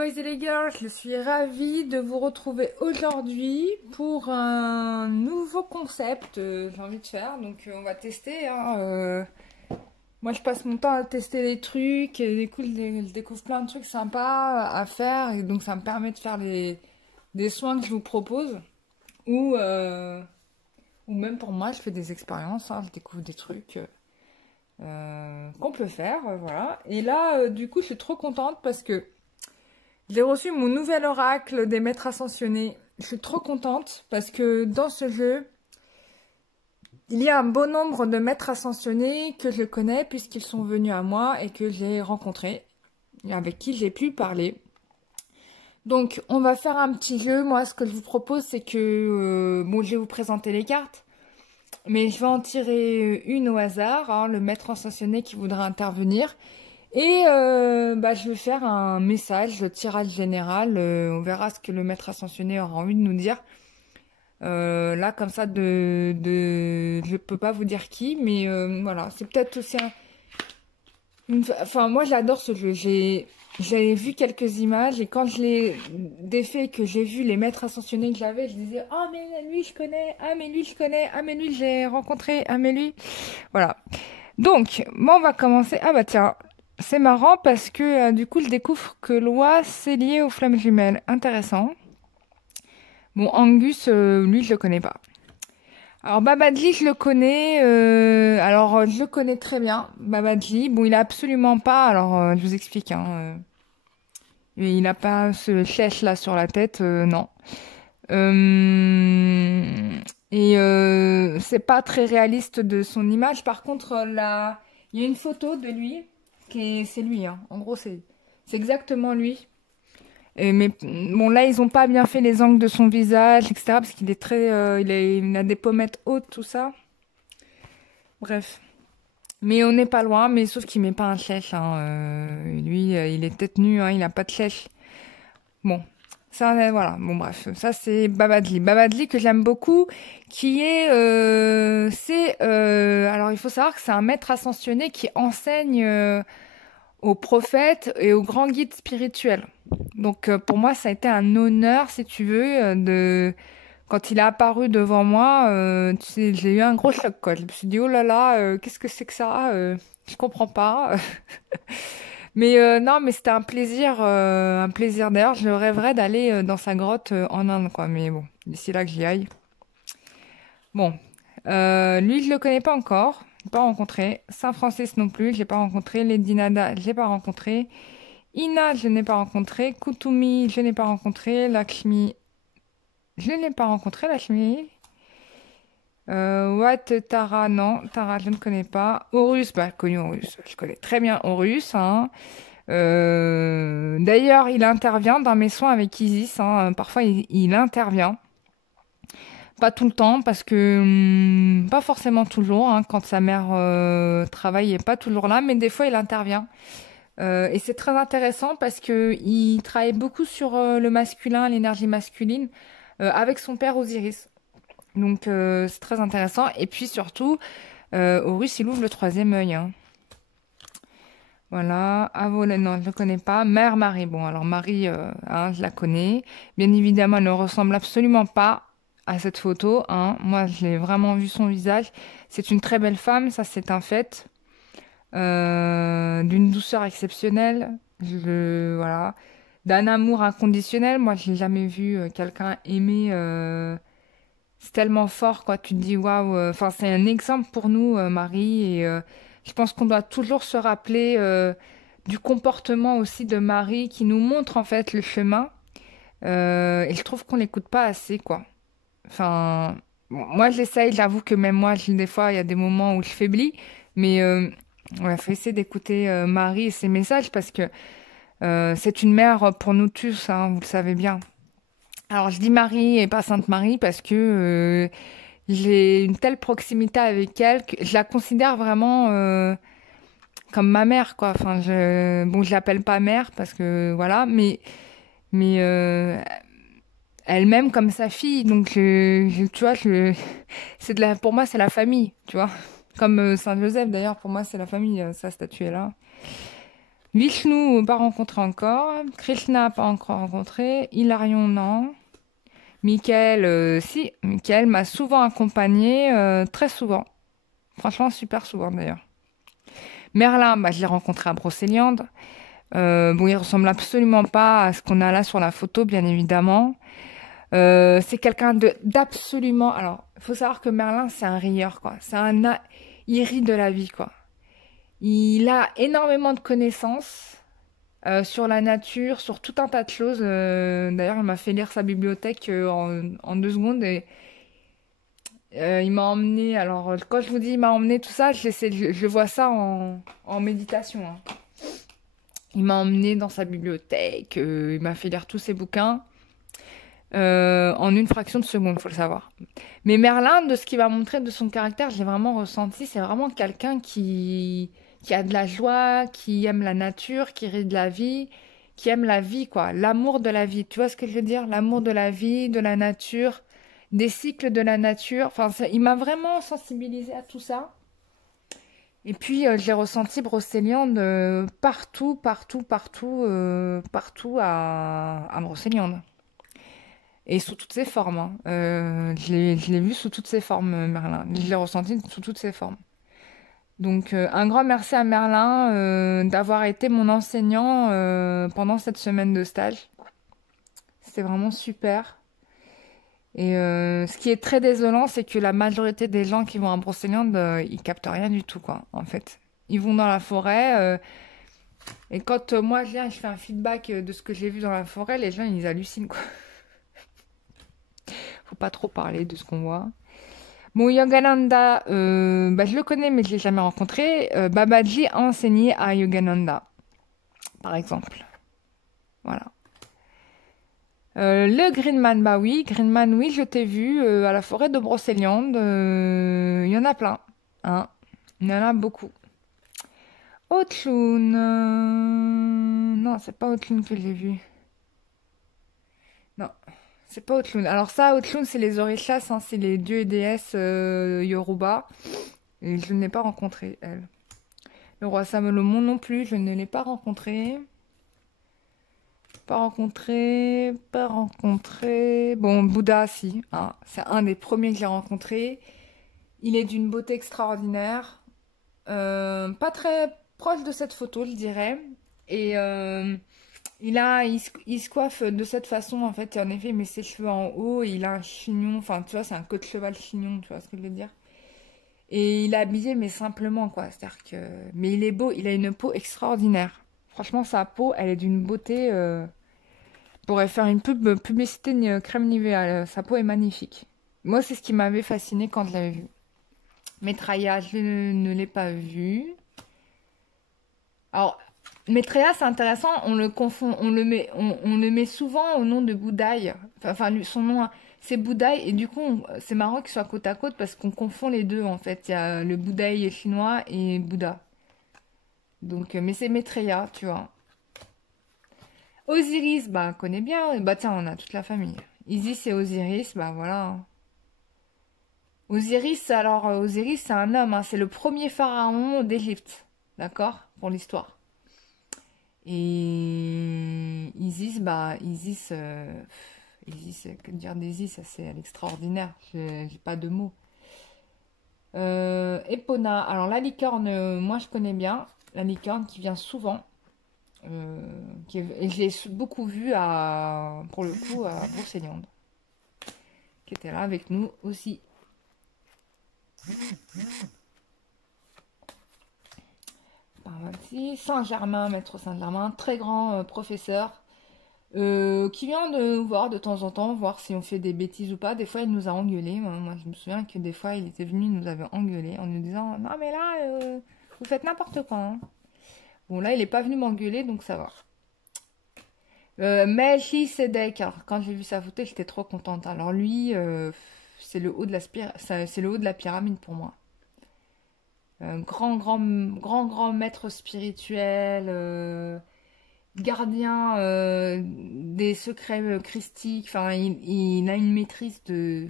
boys et les girls, je suis ravie de vous retrouver aujourd'hui pour un nouveau concept j'ai envie de faire. Donc on va tester. Moi je passe mon temps à tester des trucs et du coup je découvre plein de trucs sympas à faire et donc ça me permet de faire des soins que je vous propose. Ou même pour moi je fais des expériences, je découvre des trucs qu'on peut faire, voilà. Et là du coup je suis trop contente parce que j'ai reçu mon nouvel oracle des maîtres ascensionnés. Je suis trop contente parce que dans ce jeu, il y a un bon nombre de maîtres ascensionnés que je connais puisqu'ils sont venus à moi et que j'ai rencontrés, et avec qui j'ai pu parler. Donc on va faire un petit jeu. Moi ce que je vous propose c'est que, bon je vais vous présenter les cartes, mais je vais en tirer une au hasard, le maître ascensionné qui voudra intervenir. Et je vais faire un message, le tirage général. On verra ce que le maître ascensionné aura envie de nous dire. Là, comme ça, je peux pas vous dire qui, mais voilà, c'est peut-être aussi Enfin, moi, j'adore ce jeu. J'avais vu quelques images et quand je l'ai défait, que j'ai vu les maîtres ascensionnés que j'avais, je disais, oh mais lui je connais, ah mais lui je connais, ah mais lui j'ai rencontré, ah mais lui, voilà. Donc, moi, on va commencer. Ah bah tiens. C'est marrant parce que du coup, je découvre que l'oie, c'est lié aux flammes jumelles. Intéressant. Bon, Angus, lui, je le connais pas. Alors, Babadji, je le connais. Je le connais très bien, Babadji. Bon, il a absolument pas... Alors, je vous explique. Il n'a pas ce chèche là sur la tête, non. C'est pas très réaliste de son image. Par contre, là, il y a une photo de lui. C'est lui, en gros c'est exactement lui. Mais bon là ils ont pas bien fait les angles de son visage, etc. Parce qu'il est très, il a des pommettes hautes, tout ça. Bref, mais on n'est pas loin. Mais sauf qu'il met pas un chèche. Lui, il est tête nue, il a pas de chèche. Bon, ça voilà. Bon bref, ça c'est Babadji. Babadji que j'aime beaucoup, qui est, alors il faut savoir que c'est un maître ascensionné qui enseigne aux prophètes et aux grands guides spirituels. Donc pour moi, ça a été un honneur, si tu veux, quand il est apparu devant moi, tu sais, j'ai eu un gros choc, quoi. Je me suis dit, oh là là, qu'est-ce que c'est que ça? Je comprends pas. Mais non, mais c'était un plaisir, un plaisir. D'ailleurs, je rêverais d'aller dans sa grotte en Inde, quoi. Mais bon, d'ici là que j'y aille. Bon, lui, je le connais pas encore. Je l'ai pas rencontré. Saint Francis non plus, je l'ai pas rencontré. Lady Nada, je l'ai pas rencontré. Ina, je n'ai pas rencontré. Kutumi, je n'ai pas rencontré. Lakshmi, je n'ai pas rencontré. Lakshmi. Wat Tara, non. Tara, je ne connais pas. Horus, connu Horus. Je connais très bien Horus. D'ailleurs, il intervient dans mes soins avec Isis. Parfois, il intervient. Pas tout le temps, parce que pas forcément toujours. Quand sa mère travaille, il n'est pas toujours là, mais des fois, il intervient. Et c'est très intéressant parce que il travaille beaucoup sur le masculin, l'énergie masculine, avec son père Osiris. Donc c'est très intéressant. Et puis surtout, Horus, il ouvre le troisième œil. Voilà. Avolène, non, je ne connais pas. Mère Marie. Bon, alors Marie, je la connais. Bien évidemment, elle ne ressemble absolument pas à cette photo. Moi, j'ai vraiment vu son visage. C'est une très belle femme, ça c'est un fait. D'une douceur exceptionnelle, voilà, d'un amour inconditionnel. Moi, j'ai jamais vu quelqu'un aimer. C'est tellement fort, quoi. Tu te dis waouh. Enfin, c'est un exemple pour nous, Marie. Et je pense qu'on doit toujours se rappeler du comportement aussi de Marie, qui nous montre en fait le chemin. Et je trouve qu'on l'écoute pas assez, quoi. Enfin, bon, moi, j'essaye. J'avoue que même moi, des fois, il y a des moments où je faiblis, mais ouais, faut essayer d'écouter Marie et ses messages parce que c'est une mère pour nous tous, vous le savez bien. Alors je dis Marie et pas Sainte Marie parce que j'ai une telle proximité avec elle que je la considère vraiment comme ma mère, quoi. Enfin, bon, je l'appelle pas mère parce que voilà, mais elle m'aime comme sa fille, donc tu vois, pour moi c'est la famille, tu vois. Comme Saint Joseph d'ailleurs, pour moi c'est la famille, sa statue est là. Vishnu, pas rencontré encore. Krishna, pas encore rencontré. Hilarion, non. Michael, si. Michael m'a souvent accompagné, très souvent. Franchement, super souvent d'ailleurs. Merlin, bah, je l'ai rencontré à Brocéliande. Bon, il ressemble absolument pas à ce qu'on a là sur la photo, bien évidemment. C'est quelqu'un de d'absolument. Alors, il faut savoir que Merlin, c'est un rieur, quoi. Il rit de la vie, quoi. Il a énormément de connaissances sur la nature, sur tout un tas de choses. D'ailleurs, il m'a fait lire sa bibliothèque en 2 secondes et il m'a emmené. Alors, quand je vous dis il m'a emmené tout ça, je vois ça en méditation, hein. Il m'a emmené dans sa bibliothèque, il m'a fait lire tous ses bouquins. En une fraction de seconde, faut le savoir. Mais Merlin, de ce qu'il m'a montré de son caractère, j'ai vraiment ressenti, c'est vraiment quelqu'un qui a de la joie, qui aime la nature, qui rit de la vie, qui aime la vie, quoi. L'amour de la vie. Tu vois ce que je veux dire? L'amour de la vie, de la nature, des cycles de la nature. Enfin, il m'a vraiment sensibilisé à tout ça. Et puis, j'ai ressenti Brocéliande partout, partout, partout, partout à Brocéliande. Et sous toutes ses formes, hein. Je l'ai vu sous toutes ses formes, Merlin. Je l'ai ressenti sous toutes ses formes. Donc, un grand merci à Merlin d'avoir été mon enseignant pendant cette semaine de stage. C'était vraiment super. Et ce qui est très désolant, c'est que la majorité des gens qui vont à Brocéliande, ils captent rien du tout, quoi, en fait. Ils vont dans la forêt, et quand moi je viens, je fais un feedback de ce que j'ai vu dans la forêt, les gens, ils hallucinent, quoi. Faut pas trop parler de ce qu'on voit. Bon, Yogananda, bah, je le connais, mais je l'ai jamais rencontré. Babaji a enseigné à Yogananda, par exemple. Voilà. Le Greenman, bah oui, Greenman, oui, je t'ai vu à la forêt de Brocéliande. Il y en a plein, hein. Il y en a beaucoup. Otlun, non, c'est pas Otlun que j'ai vu. Non, c'est pas Otlun. Alors ça, Otlun, c'est les orishas, hein, c'est les dieux et déesses Yoruba. Et je ne l'ai pas rencontré, elle. Le roi Salomon non plus, je ne l'ai pas rencontré. Pas rencontré, pas rencontré. Bon, Bouddha, si, hein, c'est un des premiers que j'ai rencontré. Il est d'une beauté extraordinaire. Pas très proche de cette photo, je dirais. Et il se coiffe de cette façon, en fait. En effet, il met ses cheveux en haut. Et il a un chignon. Enfin, tu vois, c'est un queue de cheval chignon, tu vois ce que je veux dire. Et il est habillé, mais simplement, quoi. C'est-à-dire que. Mais il est beau, il a une peau extraordinaire. Franchement, sa peau, elle est d'une beauté. Pourrait faire une publicité crème Nivea. Sa peau est magnifique. Moi, c'est ce qui m'avait fasciné quand je l'avais vu. Maitreya, je ne l'ai pas vu. Alors, Maitreya, c'est intéressant. On le confond, on le met souvent au nom de Bouddhaï. Enfin, son nom, c'est Bouddhaï. Et du coup, c'est marrant qu'ils soient côte à côte parce qu'on confond les deux, en fait. Il y a le Bouddhaï chinois et Bouddha. Donc, mais c'est Maitreya, tu vois. Osiris, bah, on connaît bien. Bah, tiens, on a toute la famille. Isis et Osiris, bah voilà. Osiris, alors, Osiris, c'est un homme, hein, c'est le premier pharaon d'Égypte. D'accord? Pour l'histoire. Et Isis, bah, Isis, que dire d'Isis, ça c'est extraordinaire. J'ai pas de mots. Epona, alors la licorne, moi je connais bien. La licorne qui vient souvent. Et je l'ai beaucoup vue pour le coup à Brocéliande, qui était là avec nous aussi. Saint-Germain, maître Saint-Germain, très grand professeur, qui vient de nous voir de temps en temps, voir si on fait des bêtises ou pas. Des fois, il nous a engueulés. Moi, je me souviens que des fois, il était venu, il nous avait engueulés en nous disant non, mais là, vous faites n'importe quoi, hein. Bon, là, il n'est pas venu m'engueuler, donc ça va. Melchisedec, alors quand j'ai vu sa photo, j'étais trop contente. Alors lui, c'est le haut de c'est le haut de la pyramide pour moi. Grand maître spirituel, gardien des secrets christiques. Enfin, il a une maîtrise de.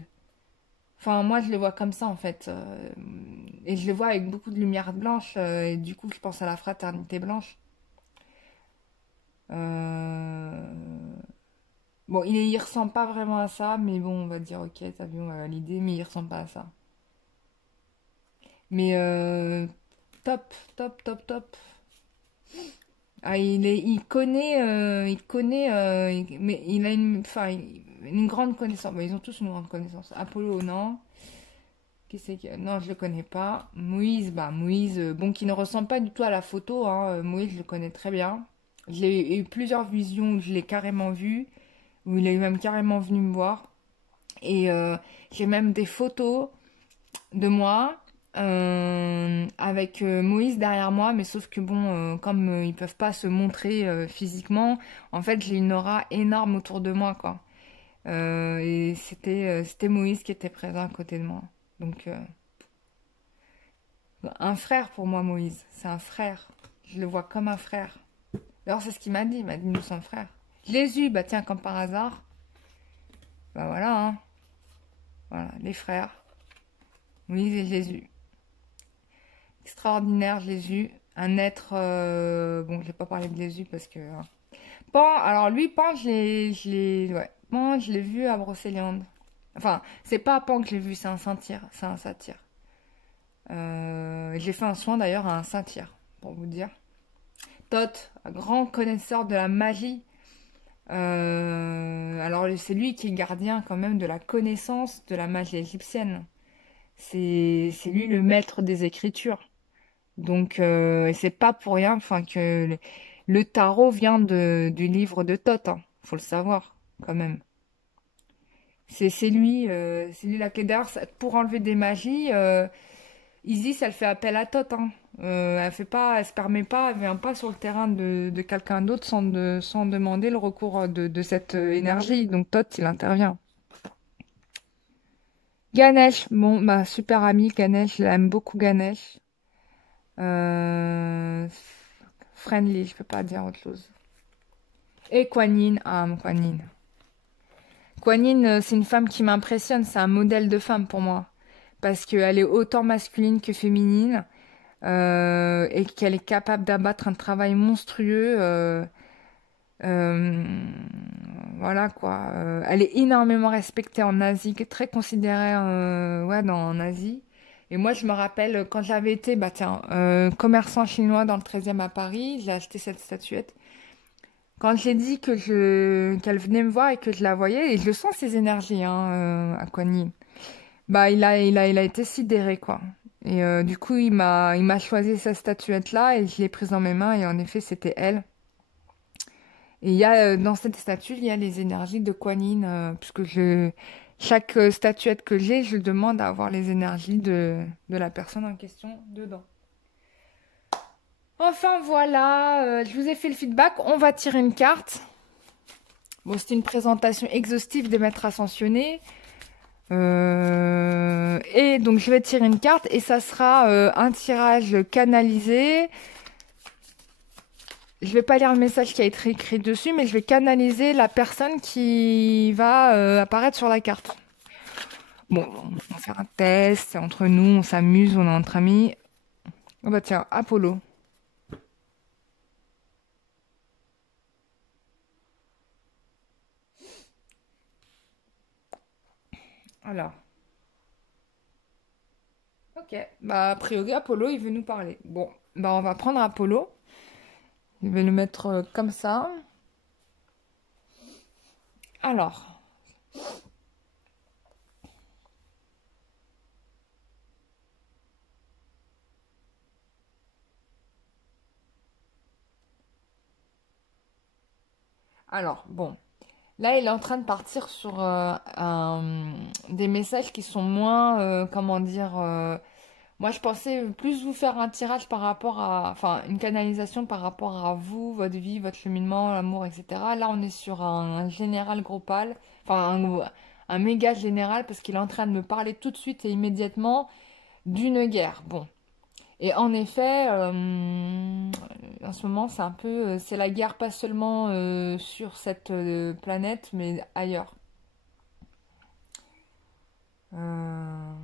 Enfin, moi, je le vois comme ça, en fait. Et je le vois avec beaucoup de lumière blanche. Et du coup, je pense à la fraternité blanche. Euh, Bon, il ressemble pas vraiment à ça, mais bon, on va dire, ok, t'as vu, on va valider, mais il ressemble pas à ça. Mais top, top, top, top. Ah, il connaît, mais il a une grande connaissance. Bon, ils ont tous une grande connaissance. Apollo, non. Qui c'est que... Non, je le connais pas. Moïse, bah Moïse, bon, qui ne ressemble pas du tout à la photo, hein. Moïse, je le connais très bien. J'ai eu plusieurs visions où je l'ai carrément vu, où il est même carrément venu me voir. Et j'ai même des photos de moi avec Moïse derrière moi, mais sauf que bon, comme ils peuvent pas se montrer physiquement, en fait j'ai une aura énorme autour de moi, quoi. Et c'était Moïse qui était présent à côté de moi. Donc un frère pour moi, Moïse, c'est un frère. Je le vois comme un frère. D'ailleurs c'est ce qu'il m'a dit, il m'a dit nous sommes frères. Jésus, bah tiens, comme par hasard, bah voilà, hein. Voilà, les frères, Moïse et Jésus. Extraordinaire Jésus, un être... bon, je vais pas parler de Jésus parce que... hein. Pan, alors lui, Pan, ouais. Pan, je l'ai vu à Brocéliande. Enfin, c'est pas Pan que j'ai vu, c'est un satyre. C'est un satyre. J'ai fait un soin d'ailleurs à un satyre, pour vous dire. Thoth, un grand connaisseur de la magie. Alors c'est lui qui est gardien quand même de la connaissance de la magie égyptienne. C'est lui le maître des écritures. Donc, et c'est pas pour rien, enfin, que le tarot vient du livre de Thoth, hein. Faut le savoir, quand même. C'est lui la d'ailleurs, pour enlever des magies, Isis, elle fait appel à Thoth, hein. Elle fait pas, elle se permet pas, elle vient pas sur le terrain de quelqu'un d'autre sans demander le recours de cette énergie. Donc Thoth, il intervient. Ganesh, bon, ma super amie Ganesh, je l'aime beaucoup Ganesh. Euh, Friendly, je peux pas dire autre chose. Et Kuan Yin, ah, Kuan Yin. Kuan Yin, c'est une femme qui m'impressionne, c'est un modèle de femme pour moi. Parce qu'elle est autant masculine que féminine, et qu'elle est capable d'abattre un travail monstrueux. Euh, voilà quoi. Elle est énormément respectée en Asie, très considérée ouais, en Asie. Et moi, je me rappelle quand j'avais été, bah tiens, commerçant chinois dans le 13e à Paris, j'ai acheté cette statuette. Quand j'ai dit qu'elle venait me voir et que je la voyais, et je sens ses énergies hein, à Kuan Yin, bah il a été sidéré quoi. Et du coup il m'a choisi cette statuette là et je l'ai prise dans mes mains et en effet c'était elle. Et il y a dans cette statue il y a les énergies de Kuan Yin puisque chaque statuette que j'ai je demande à avoir les énergies de la personne en question dedans. Enfin voilà, je vous ai fait le feedback. On va tirer une carte. Bon, c'était une présentation exhaustive des maîtres ascensionnés. Et donc, je vais tirer une carte et ça sera un tirage canalisé. Je vais pas lire le message qui a été écrit dessus, mais je vais canaliser la personne qui va apparaître sur la carte. Bon, on va faire un test, c'est entre nous, on s'amuse, on est entre amis. Oh bah tiens, Apollo. Alors, ok. Bah, a priori, Apollo, il veut nous parler. Bon, bah on va prendre Apollo. Je vais le mettre comme ça. Alors, bon. Là, il est en train de partir sur des messages qui sont moins, comment dire, moi je pensais plus vous faire un tirage par rapport à, enfin, une canalisation par rapport à vous, votre vie, votre cheminement, l'amour, etc. Là, on est sur un général global, enfin, un méga général parce qu'il est en train de me parler tout de suite et immédiatement d'une guerre. Bon. Et en effet, en ce moment, c'est un peu, c'est la guerre pas seulement sur cette planète, mais ailleurs. Euh,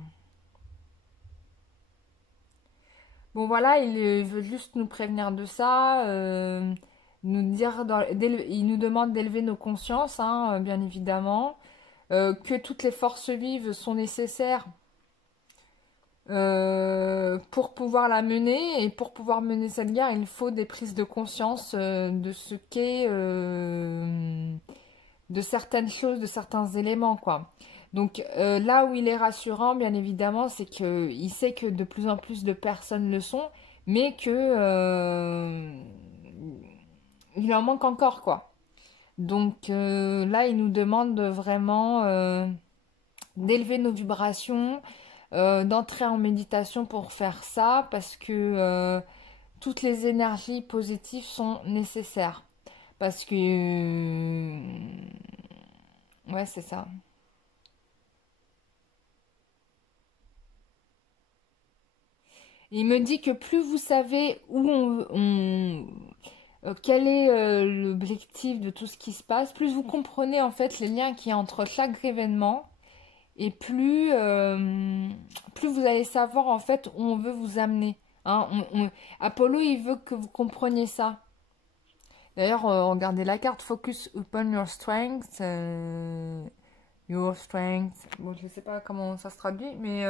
Bon voilà, il veut juste nous prévenir de ça. Il nous demande d'élever nos consciences, hein, bien évidemment, que toutes les forces vives sont nécessaires pour pouvoir la mener, et pour pouvoir mener cette guerre, il faut des prises de conscience de ce qu'est, de certaines choses, de certains éléments, quoi. Donc là où il est rassurant, bien évidemment, c'est qu'il sait que de plus en plus de personnes le sont, mais que il en manque encore, quoi. Donc là, il nous demande vraiment d'élever nos vibrations, d'entrer en méditation pour faire ça, parce que toutes les énergies positives sont nécessaires. Parce que... ouais, c'est ça. Il me dit que plus vous savez quel est l'objectif de tout ce qui se passe, plus vous comprenez en fait les liens qu'il y a entre chaque événement, et plus vous allez savoir en fait où on veut vous amener. Hein, Apollo, il veut que vous compreniez ça. D'ailleurs, regardez la carte, focus upon your strength. Your strength. Bon, je ne sais pas comment ça se traduit, mais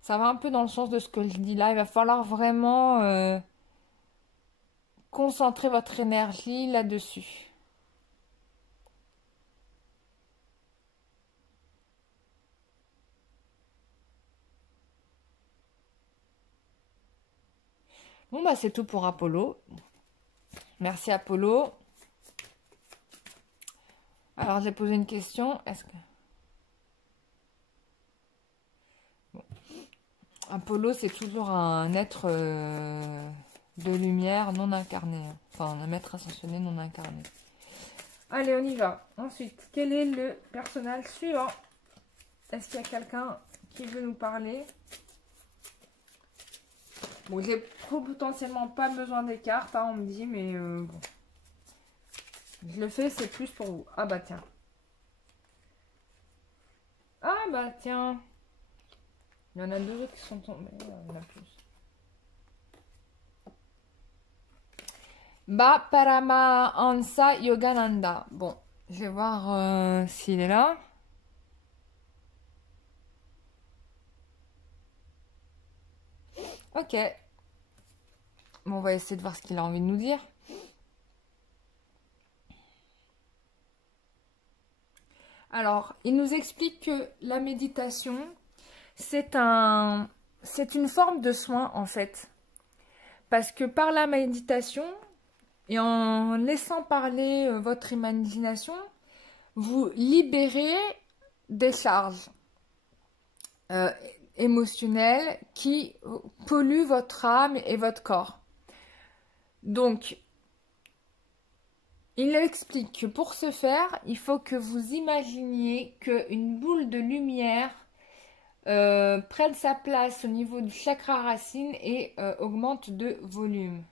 ça va un peu dans le sens de ce que je dis là. Il va falloir vraiment concentrer votre énergie là-dessus. Bon, bah c'est tout pour Apollo. Merci Apollo. Alors, j'ai posé une question. Est-ce que... Bon. Apollo, c'est toujours un être de lumière non incarné. Enfin, un maître ascensionné non incarné. Allez, on y va. Ensuite, quel est le personnage suivant? Est-ce qu'il y a quelqu'un qui veut nous parler? Bon, j'ai potentiellement pas besoin des cartes, hein, on me dit, mais bon. Je le fais, c'est plus pour vous. Ah bah tiens. Ah bah tiens. Il y en a deux autres qui sont tombés. Il y en a plus. Ba Paramahansa Yogananda. Bon, je vais voir s'il est là. Ok. Bon, on va essayer de voir ce qu'il a envie de nous dire. Alors, il nous explique que la méditation, c'est une forme de soin en fait. Parce que par la méditation, et en laissant parler votre imagination, vous libérez des charges émotionnelles qui polluent votre âme et votre corps. Donc, il explique que pour ce faire, il faut que vous imaginiez qu'une boule de lumière prenne sa place au niveau du chakra racine et augmente de volume.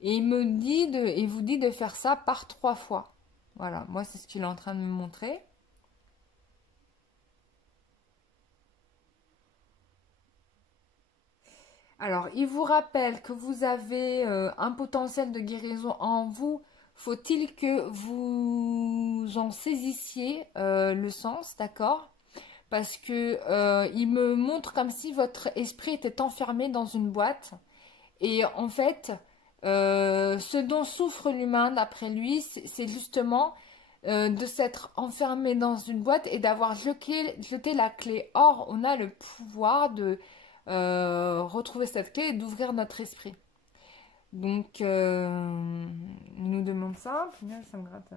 Et il vous dit de faire ça par 3 fois. Voilà, moi c'est ce qu'il est en train de me montrer. Alors, il vous rappelle que vous avez un potentiel de guérison en vous. Faut-il que vous en saisissiez le sens, d'accord? Parce que il me montre comme si votre esprit était enfermé dans une boîte. Et en fait, ce dont souffre l'humain, d'après lui, c'est justement de s'être enfermé dans une boîte et d'avoir jeté la clé. Or, on a le pouvoir de retrouver cette clé et d'ouvrir notre esprit. Donc, il nous demande ça. Ça me gratte.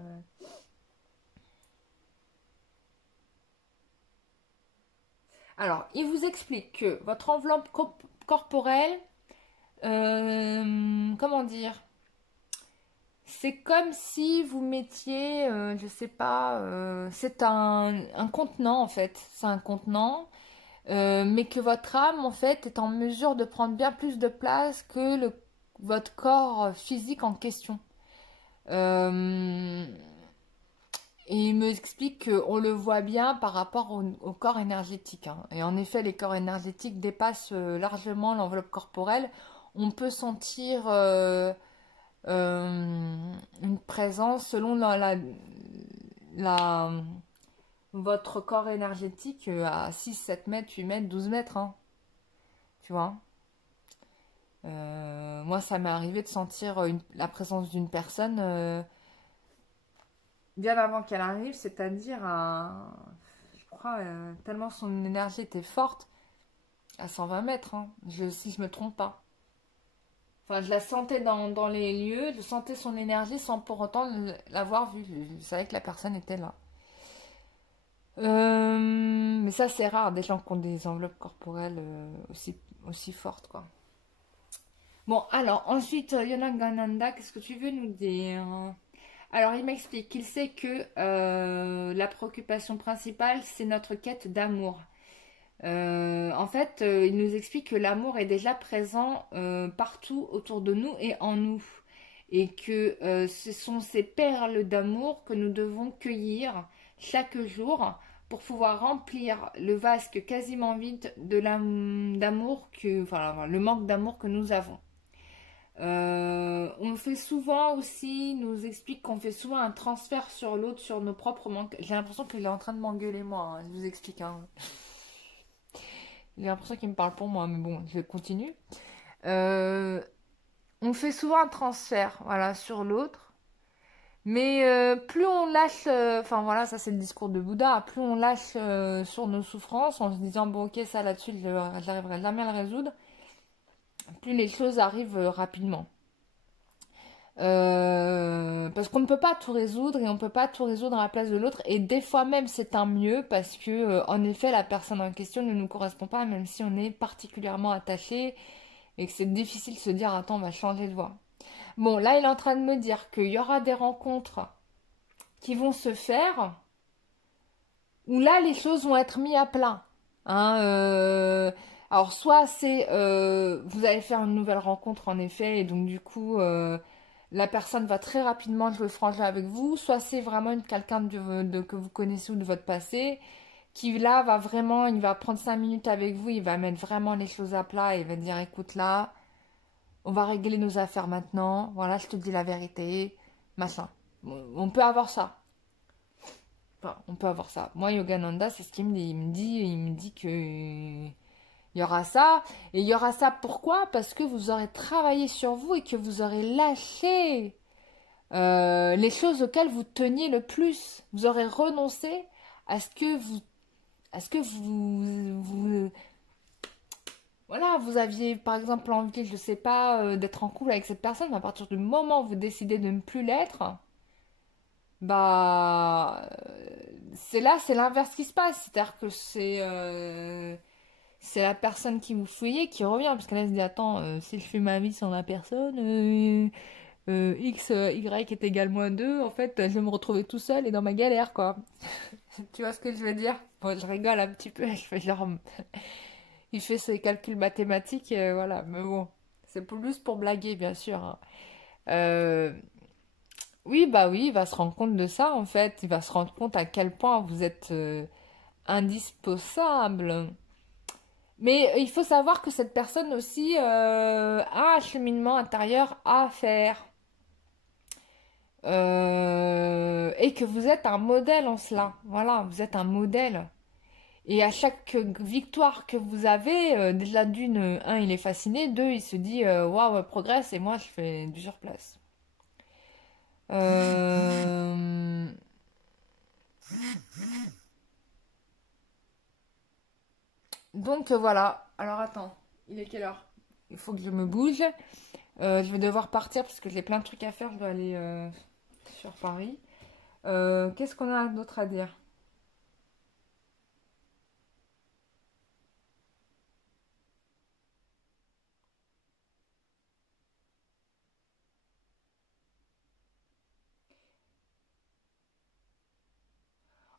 Alors, il vous explique que votre enveloppe corporelle, comment dire, c'est comme si vous mettiez, je sais pas, c'est un contenant en fait, c'est un contenant, mais que votre âme en fait est en mesure de prendre bien plus de place que votre corps physique en question. Et il me explique qu'on le voit bien par rapport au corps énergétique. Hein. Et en effet, les corps énergétiques dépassent largement l'enveloppe corporelle. On peut sentir une présence selon la, votre corps énergétique à 6, 7 mètres, 8 mètres, 12 mètres, hein, tu vois. Moi, ça m'est arrivé de sentir la présence d'une personne bien avant qu'elle arrive, c'est-à-dire je crois, tellement son énergie était forte, à 120 mètres, hein, si je me trompe pas. Enfin, je la sentais dans les lieux, je sentais son énergie sans pour autant l'avoir vue. Je savais que la personne était là. Mais ça, c'est rare, des gens qui ont des enveloppes corporelles aussi fortes, quoi. Bon, alors, ensuite, Yonagananda, qu'est-ce que tu veux nous dire? Alors, il m'explique qu'il sait que la préoccupation principale, c'est notre quête d'amour. En fait, il nous explique que l'amour est déjà présent partout autour de nous et en nous. Et que ce sont ces perles d'amour que nous devons cueillir chaque jour pour pouvoir remplir le vase quasiment vide d'amour enfin, le manque d'amour que nous avons. On fait souvent aussi, nous explique qu'on fait souvent un transfert sur l'autre, sur nos propres manques. J'ai l'impression qu'il est en train de m'engueuler, moi, hein, je vous explique. Hein. J'ai l'impression qu'il me parle pour moi, mais bon, je continue. On fait souvent un transfert, voilà, sur l'autre. Mais plus on lâche, enfin voilà, ça c'est le discours de Bouddha, plus on lâche sur nos souffrances en se disant, bon ok, ça là-dessus, j'arriverai jamais à le résoudre, plus les choses arrivent rapidement. Parce qu'on ne peut pas tout résoudre et on ne peut pas tout résoudre à la place de l'autre. Et des fois même c'est un mieux parce que en effet la personne en question ne nous correspond pas, même si on est particulièrement attaché et que c'est difficile de se dire attends on va changer de voie. Bon là il est en train de me dire qu'il y aura des rencontres qui vont se faire où là les choses vont être mises à plat. Hein, alors soit c'est vous allez faire une nouvelle rencontre en effet et donc du coup la personne va très rapidement jouer franc jeu avec vous, soit c'est vraiment quelqu'un que vous connaissez ou de votre passé qui là va vraiment, il va prendre 5 minutes avec vous, il va mettre vraiment les choses à plat et il va dire écoute là, on va régler nos affaires maintenant, voilà je te dis la vérité, machin. On peut avoir ça. Enfin, on peut avoir ça. Moi, Yogananda, c'est ce qu'il me dit. Il me dit que il y aura ça. Et il y aura ça pourquoi? Parce que vous aurez travaillé sur vous et que vous aurez lâché les choses auxquelles vous teniez le plus. Vous aurez renoncé à ce que voilà, vous aviez par exemple envie, je sais pas, d'être en couple avec cette personne, mais à partir du moment où vous décidez de ne plus l'être, bah c'est là, c'est l'inverse qui se passe. C'est-à-dire que c'est la personne qui vous fouillait qui revient, parce qu'elle se dit attends, si je fais ma vie sans la personne, X, Y est égal moins 2 en fait, je vais me retrouver tout seul et dans ma galère, quoi. Tu vois ce que je veux dire? Bon, je rigole un petit peu, je fais genre... Il fait ses calculs mathématiques, voilà, mais bon, c'est plus pour blaguer, bien sûr. Hein. Euh, oui, bah oui, il va se rendre compte de ça, en fait. Il va se rendre compte à quel point vous êtes indispensable. Mais il faut savoir que cette personne aussi a un cheminement intérieur à faire. Et que vous êtes un modèle en cela. Voilà, vous êtes un modèle. Et à chaque victoire que vous avez, déjà d'une, un, il est fasciné, deux, il se dit waouh, elle progresse et moi je fais du surplace. Euh, Donc voilà. Alors attends, il est quelle heure? Il faut que je me bouge. Je vais devoir partir parce que j'ai plein de trucs à faire. Je dois aller sur Paris. Qu'est-ce qu'on a d'autre à dire?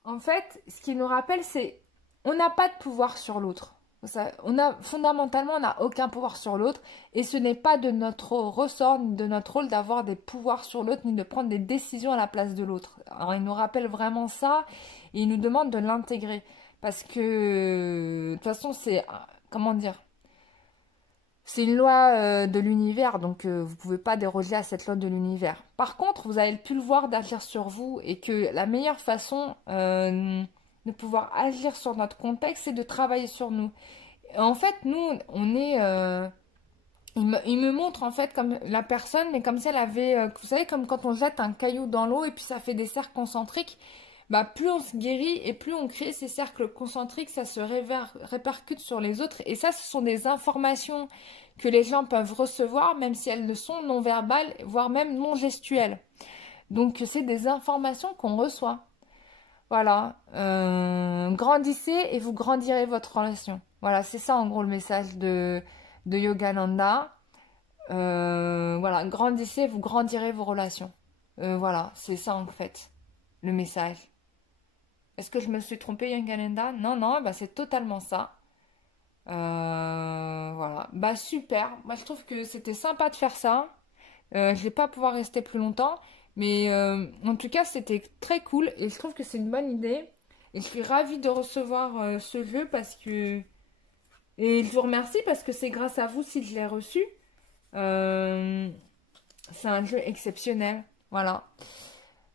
En fait, ce qui nous rappelle, c'est on n'a pas de pouvoir sur l'autre. Fondamentalement, on n'a aucun pouvoir sur l'autre et ce n'est pas de notre ressort ni de notre rôle d'avoir des pouvoirs sur l'autre ni de prendre des décisions à la place de l'autre. Alors, il nous rappelle vraiment ça et il nous demande de l'intégrer parce que de toute façon, c'est comment dire, C'est une loi de l'univers, donc vous pouvez pas déroger à cette loi de l'univers. Par contre, vous avez pu le voir d'agir sur vous et que la meilleure façon de pouvoir agir sur notre contexte, c'est de travailler sur nous. En fait, nous, on est... il me montre en fait comme la personne, mais comme si elle avait... vous savez, comme quand on jette un caillou dans l'eau et puis ça fait des cercles concentriques. Bah, plus on se guérit et plus on crée ces cercles concentriques, ça se répercute sur les autres. Et ça, ce sont des informations que les gens peuvent recevoir, même si elles ne sont non verbales, voire même non gestuelles. Donc, c'est des informations qu'on reçoit. Voilà. Grandissez et vous grandirez votre relation. Voilà, c'est ça en gros le message de Yogananda. Voilà, grandissez, vous grandirez vos relations. Voilà, c'est ça en fait, le message. Est-ce que je me suis trompée, Yogananda? Non, non, bah, c'est totalement ça. Voilà. Bah super. Moi, je trouve que c'était sympa de faire ça. Je vais pas pouvoir rester plus longtemps. Mais en tout cas, c'était très cool. Et je trouve que c'est une bonne idée. Et je suis ravie de recevoir ce jeu parce que... Et je vous remercie parce que c'est grâce à vous si je l'ai reçu. C'est un jeu exceptionnel. Voilà.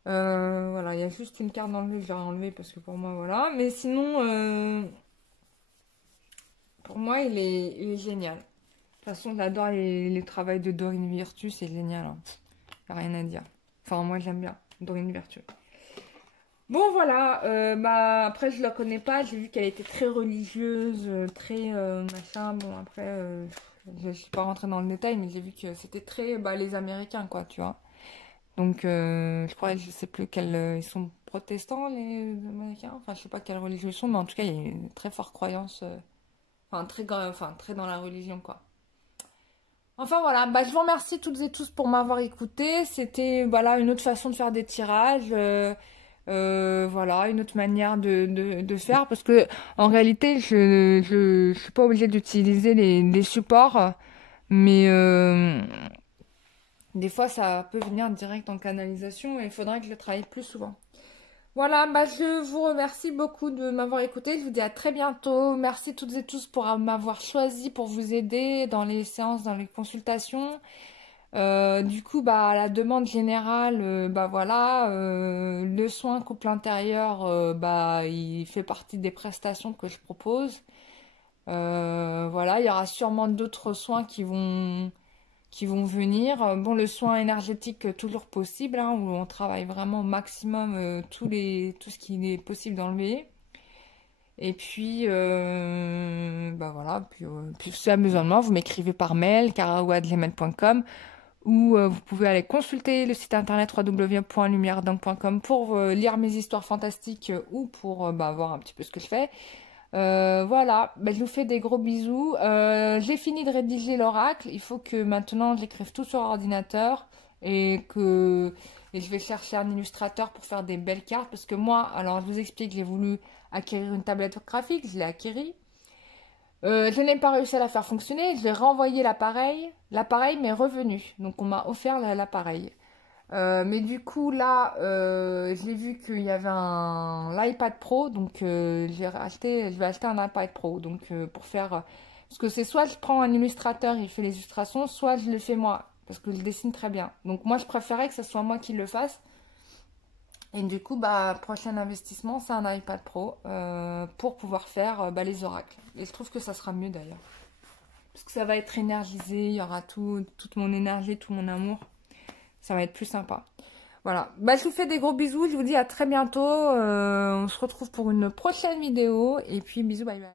Voilà, il y a juste une carte dans le jeu que j'ai enlevée parce que pour moi, voilà. Mais sinon, pour moi, il est génial. De toute façon, j'adore les travails de Dorine Virtue, c'est génial. Hein. Y a rien à dire. Enfin, moi, j'aime bien Dorine Virtue. Bon, voilà. Bah, après, je la connais pas. J'ai vu qu'elle était très religieuse, très machin. Bon, après, je suis pas rentrée dans le détail, mais j'ai vu que c'était très les Américains, quoi, tu vois. Donc, je crois, je sais plus quels... ils sont protestants, les Américains. Enfin, je sais pas quelle religion ils sont, mais en tout cas, il y a une très forte croyance... Enfin, très dans la religion, quoi. Enfin, voilà. Bah, je vous remercie toutes et tous pour m'avoir écouté. C'était, voilà, une autre façon de faire des tirages. Voilà, une autre manière de faire. Parce que, en réalité, je suis pas obligée d'utiliser les supports. Mais, des fois, ça peut venir direct en canalisation. Et il faudrait que je le travaille plus souvent. Voilà, bah je vous remercie beaucoup de m'avoir écouté. Je vous dis à très bientôt. Merci toutes et tous pour m'avoir choisi pour vous aider dans les séances, dans les consultations. Du coup, bah à la demande générale, bah voilà, le soin couple intérieur, bah il fait partie des prestations que je propose. Voilà, il y aura sûrement d'autres soins qui vont venir. Bon, le soin énergétique, toujours possible, hein, où on travaille vraiment au maximum tout ce qui est possible d'enlever. Et puis, bah voilà, puis si à besoin de moi, vous m'écrivez par mail, karaouad@gmail.com, ou vous pouvez aller consulter le site internet www.lumieredang.com pour lire mes histoires fantastiques ou pour voir un petit peu ce que je fais. Voilà, je vous fais des gros bisous. J'ai fini de rédiger l'oracle. Il faut que maintenant j'écrive tout sur ordinateur et je vais chercher un illustrateur pour faire des belles cartes. Parce que moi, alors je vous explique, j'ai voulu acquérir une tablette graphique, je l'ai acquérie. Je n'ai pas réussi à la faire fonctionner. Je vais renvoyer l'appareil. L'appareil m'est revenu. Donc on m'a offert l'appareil. Mais du coup là j'ai vu qu'il y avait l'iPad Pro, donc je vais acheter un iPad Pro, donc pour faire parce que c'est soit je prends un illustrateur, il fait les illustrations, soit je le fais moi parce que je dessine très bien. Donc moi je préférais que ce soit moi qui le fasse. Et du coup prochain investissement c'est un iPad Pro pour pouvoir faire les oracles. Et je trouve que ça sera mieux d'ailleurs parce que ça va être énergisé, il y aura toute mon énergie, tout mon amour. Ça va être plus sympa. Voilà. Je vous fais des gros bisous. Je vous dis à très bientôt. On se retrouve pour une prochaine vidéo. Et puis, bisous, bye bye.